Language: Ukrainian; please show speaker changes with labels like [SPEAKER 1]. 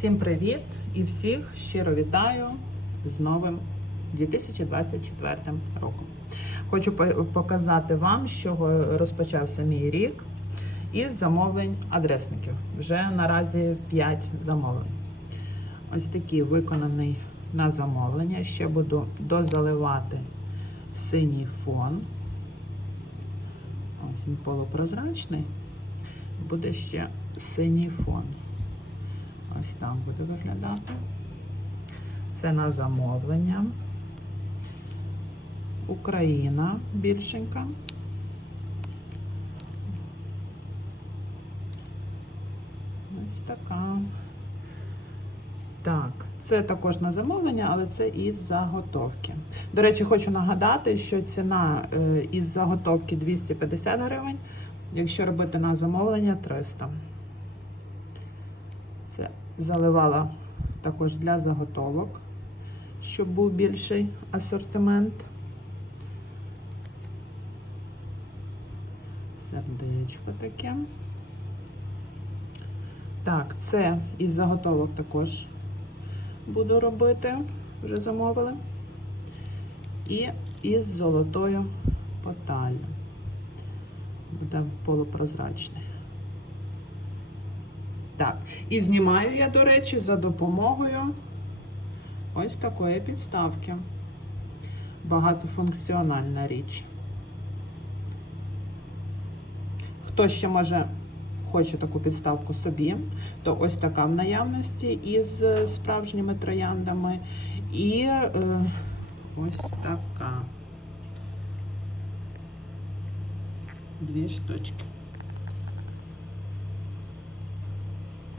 [SPEAKER 1] Всім привіт і всіх щиро вітаю з новим 2024 роком. Хочу показати вам, чого розпочався мій рік із замовлень адресників. Вже наразі 5 замовлень. Ось такий виконаний на замовлення. Ще буду дозаливати синій фон. Ось він полупрозрачний. Буде ще синій фон. Ось так буде виглядати. Це на замовлення. Україна більшенька. Ось така. Так, це також на замовлення, але це із заготовки. До речі, хочу нагадати, що ціна е, із заготовки 250 гривень, якщо робити на замовлення 300. Це заливала також для заготовок, щоб був більший асортимент. Сердечко таке. Так, це із заготовок також буду робити, вже замовили. І із золотою поталлю. Буде полупрозрачний. Так, і знімаю я, до речі, за допомогою ось такої підставки. Багатофункціональна річ. Хто ще може хоче таку підставку собі, то ось така в наявності із е, справжніми трояндами. І е, ось така. Дві штучки.